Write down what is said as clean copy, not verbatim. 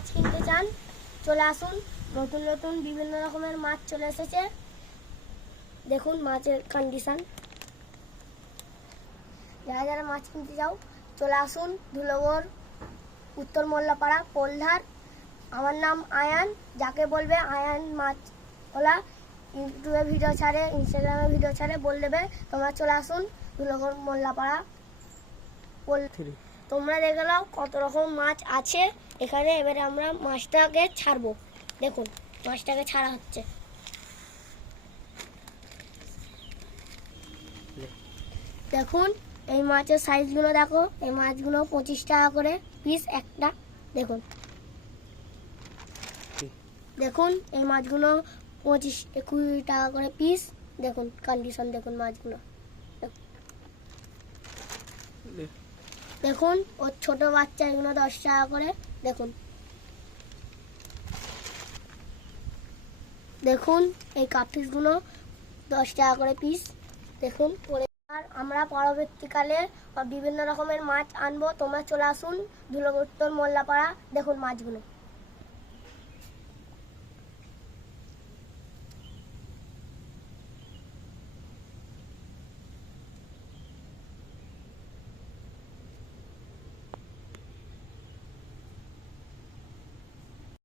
মাছ কিনতে চান চলে আসুন। নতুন নতুন বিভিন্ন রকমের মাছ চলে এসেছে। দেখুন মাছের কন্ডিশন। যারা যারা মাছ কিনতে যাও চলে আসুন ধুলোগড়, উত্তর মোল্লাপাড়া, পোলধার। আমার নাম আয়ান। যাকে বলবে আয়ান মাছওয়ালা, ইউটিউবে ভিডিও ছাড়ে, ইনস্টাগ্রামে ভিডিও ছাড়ে, বল দেবে তোমরা চলে আসুন ধুলোগড় মোল্লাপাড়া। তোমরা দেখে নাও কত রকম মাছ আছে এখানে। এবারে আমরা মাছটাকে ছাড়বো। দেখুন মাছটাকে ছাড়া হচ্ছে। দেখুন এই মাছের সাইজগুলো দেখো। এই মাছগুলো 25 টাকা করে পিস একটা। দেখুন দেখুন এই মাছগুলো 25-20 টাকা করে পিস। দেখুন কন্ডিশন দেখুন মাছগুলো। দেখুন ওর ছোট বাচ্চা, এগুলো 10 টাকা করে। দেখুন দেখুন এই কাপপিসগুলো 10 টাকা করে পিস। দেখুন আর আমরা পরবর্তীকালে বিভিন্ন রকমের মাছ আনবো। তোমরা চলে আসুন ধুলোগড়, উত্তর মোল্লাপাড়া। দেখুন মাছগুলো।